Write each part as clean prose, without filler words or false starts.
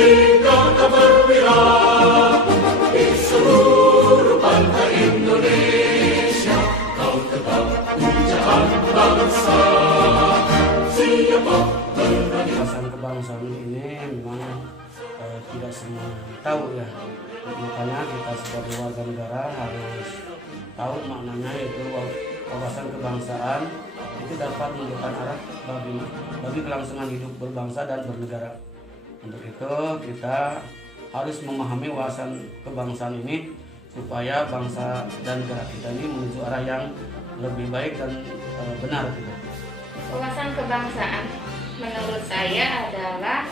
jika kau berwira di seluruh bangsa Indonesia, kau tetap pujaan bangsa. Siapa berani? Wawasan kebangsaan ini memang tidak semua tahu ya. Makanya kita sebagai warga negara harus tahu maknanya, yaitu wawasan kebangsaan itu dapat memberikan arah bagi kelangsungan hidup berbangsa dan bernegara. Untuk itu kita harus memahami wawasan kebangsaan ini supaya bangsa dan negara kita ini menuju arah yang lebih baik dan benar gitu. Wawasan kebangsaan menurut saya adalah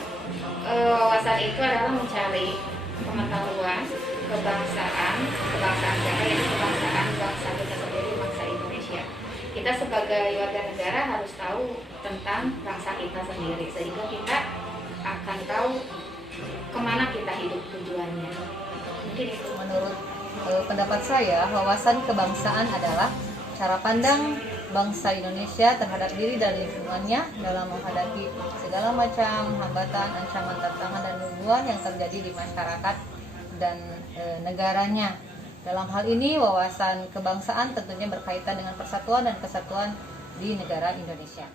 wawasan itu adalah mencari pengetahuan kebangsaan siapa, yaitu kebangsaan bangsa kita sendiri, bangsa Indonesia. Kita sebagai warga negara harus tahu tentang bangsa kita sendiri, sehingga kita akan tahu kemana kita hidup tujuannya. Mungkin itu. Menurut pendapat saya, wawasan kebangsaan adalah cara pandang bangsa Indonesia terhadap diri dan lingkungannya dalam menghadapi segala macam hambatan, ancaman, tantangan, dan gangguan yang terjadi di masyarakat dan negaranya. Dalam hal ini, wawasan kebangsaan tentunya berkaitan dengan persatuan dan kesatuan di negara Indonesia.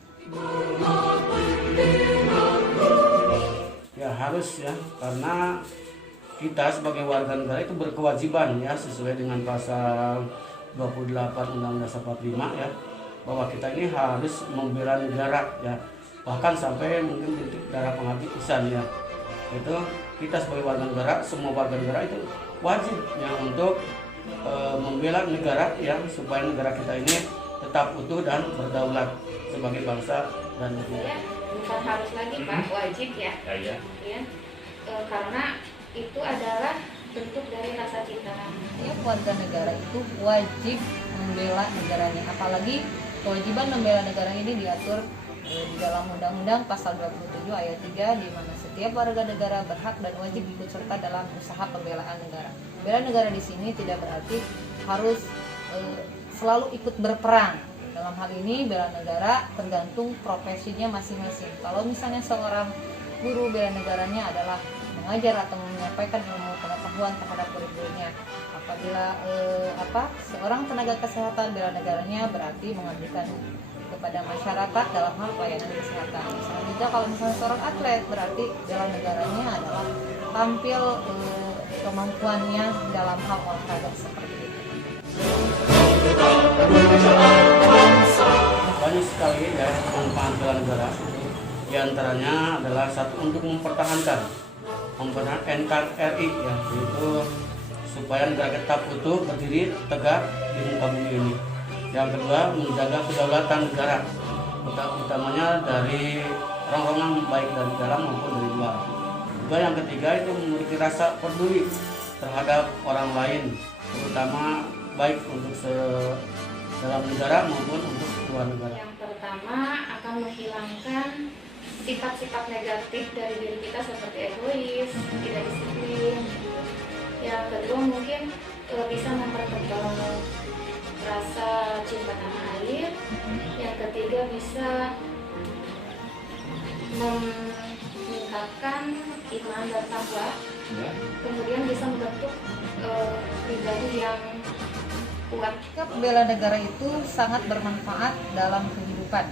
Ya harus ya, karena kita sebagai warga negara itu berkewajiban ya sesuai dengan pasal 28 Undang-Undang Dasar 45 ya, bahwa kita ini harus membela negara ya, bahkan sampai mungkin titik darah penghabisan ya. Itu kita sebagai warga negara, semua warga negara itu wajib ya untuk membela negara ya, supaya negara kita ini tetap utuh dan berdaulat sebagai bangsa dan negara. Bukan harus lagi Pak, wajib ya. Ya. Karena itu adalah bentuk dari rasa cinta. Setiap warga negara itu wajib membela negaranya, apalagi kewajiban membela negara ini diatur di dalam Undang-Undang Pasal 27 Ayat 3, di mana setiap warga negara berhak dan wajib ikut serta dalam usaha pembelaan negara. Bela negara di sini tidak berarti harus selalu ikut berperang. Dalam hal ini bela negara tergantung profesinya masing-masing. Kalau misalnya seorang guru, bela negaranya adalah mengajar atau menyampaikan ilmu pengetahuan terhadap murid-muridnya. Apabila seorang tenaga kesehatan, bela negaranya berarti mengabdikan kepada masyarakat dalam hal pelayanan kesehatan. Selanjutnya kalau misalnya seorang atlet, berarti bela negaranya adalah tampil kemampuannya dalam hal olahraga seperti itu. Banyak sekali ya manfaat bela negara. Di antaranya adalah satu, untuk mempertahankan NKRI ya, yaitu supaya negara tetap utuh, berdiri tegak di muka bumi ini. Yang kedua, menjaga kedaulatan negara, utamanya dari orang-orang baik dari dalam maupun dari luar. Juga yang ketiga itu memiliki rasa peduli terhadap orang lain, terutama baik untuk dalam negara maupun untuk luar negara. Yang pertama akan menghilangkan sifat-sifat negatif dari diri kita seperti egois, tidak disiplin. Yang kedua mungkin bisa mempertebal rasa cinta tanah air. Yang ketiga bisa meningkatkan iman dan takwa. Kemudian bisa membentuk pribadi yang kuat. Bela negara itu sangat bermanfaat dalam kehidupan.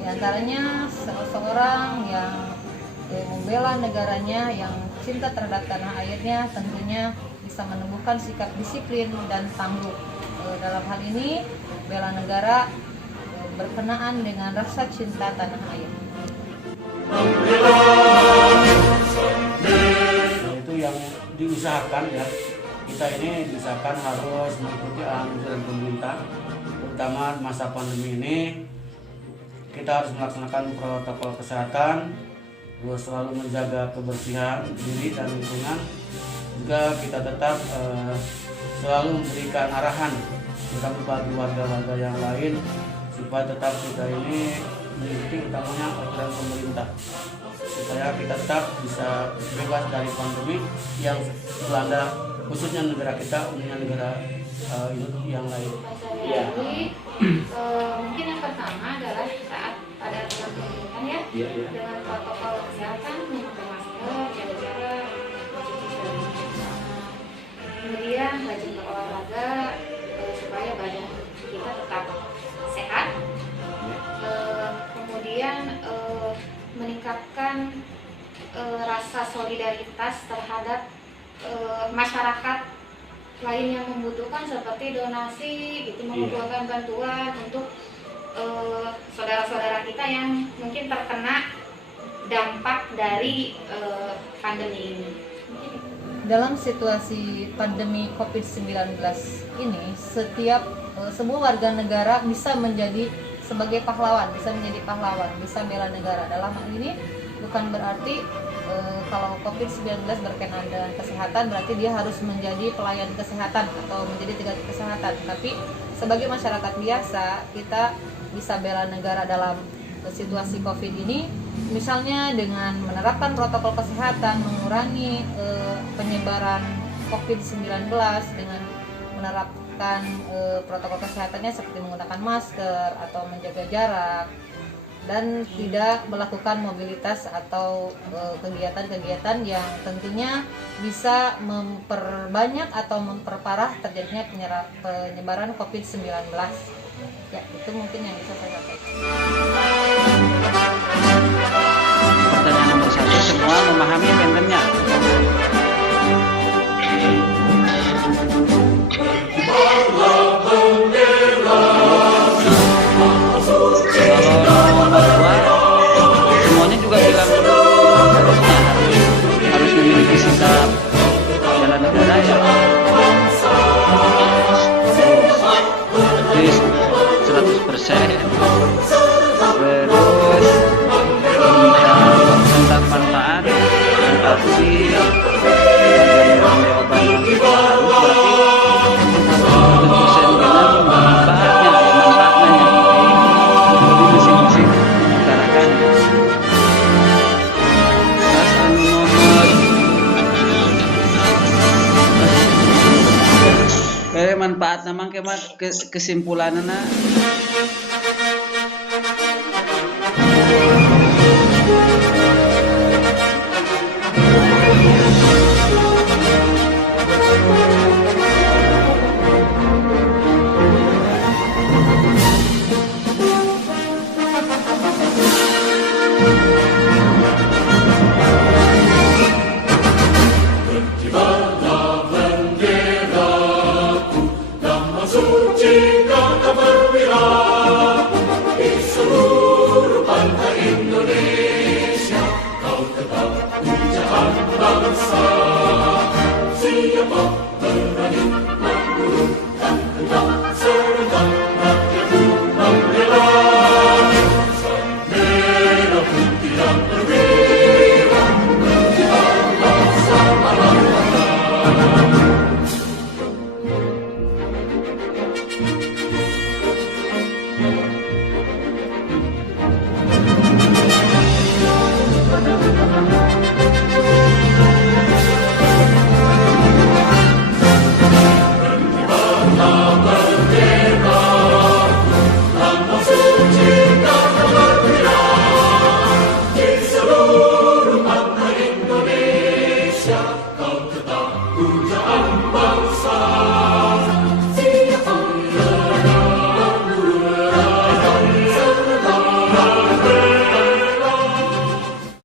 Di antaranya seseorang yang membela negaranya, yang cinta terhadap tanah airnya, tentunya bisa menumbuhkan sikap disiplin dan tangguh. Dalam hal ini, bela negara berkenaan dengan rasa cinta tanah air. Itu yang diusahakan ya. Kita ini diusahakan harus mengikuti anjuran pemerintah, terutama masa pandemi ini. Kita harus melaksanakan protokol kesehatan, terus selalu menjaga kebersihan diri dan lingkungan. Juga kita tetap selalu memberikan arahan terutama bagi warga-warga yang lain supaya tetap kita ini mengikuti utamanya aturan pemerintah, supaya kita tetap bisa bebas dari pandemi yang melanda khususnya negara kita, umumnya negara yang lain. Jadi mungkin yang pertama adalah taat pada aturan pemerintah ya, dengan protokol kesehatan, memakai masker, jaga rasa solidaritas terhadap masyarakat lain yang membutuhkan seperti donasi gitu, mengumpulkan bantuan untuk saudara-saudara kita yang mungkin terkena dampak dari pandemi ini. Dalam situasi pandemi COVID-19 ini, setiap sebuah warga negara bisa menjadi sebagai pahlawan, bisa menjadi pahlawan, bisa bela negara. Dalam hal ini bukan berarti kalau COVID-19 berkenaan dengan kesehatan berarti dia harus menjadi pelayan kesehatan atau menjadi tenaga kesehatan. Tapi sebagai masyarakat biasa, kita bisa bela negara dalam situasi COVID ini, misalnya dengan menerapkan protokol kesehatan, mengurangi penyebaran COVID-19 dengan menerapkan protokol kesehatannya seperti menggunakan masker atau menjaga jarak, dan tidak melakukan mobilitas atau kegiatan-kegiatan yang tentunya bisa memperbanyak atau memperparah terjadinya penyebaran COVID-19. Ya, itu mungkin yang bisa saya sampaikan. Pertanyaan nomor 1, semua memahami pengennya. Kalau nomor 2, semuanya juga bilang harus memiliki sikap bela negara ya. Jadi 100%. Terus tentang manfaat, empati, jawaban yang kita harus berarti 100% bilang manfaatnya yang penting masing-masing utarakan. Terus nomor manfaat namang kesimpulanana Berkibarlah benderaku, damai suci kata berwira di seluruh pantai Indonesia. Kau tegak pujaan bangsa, siapa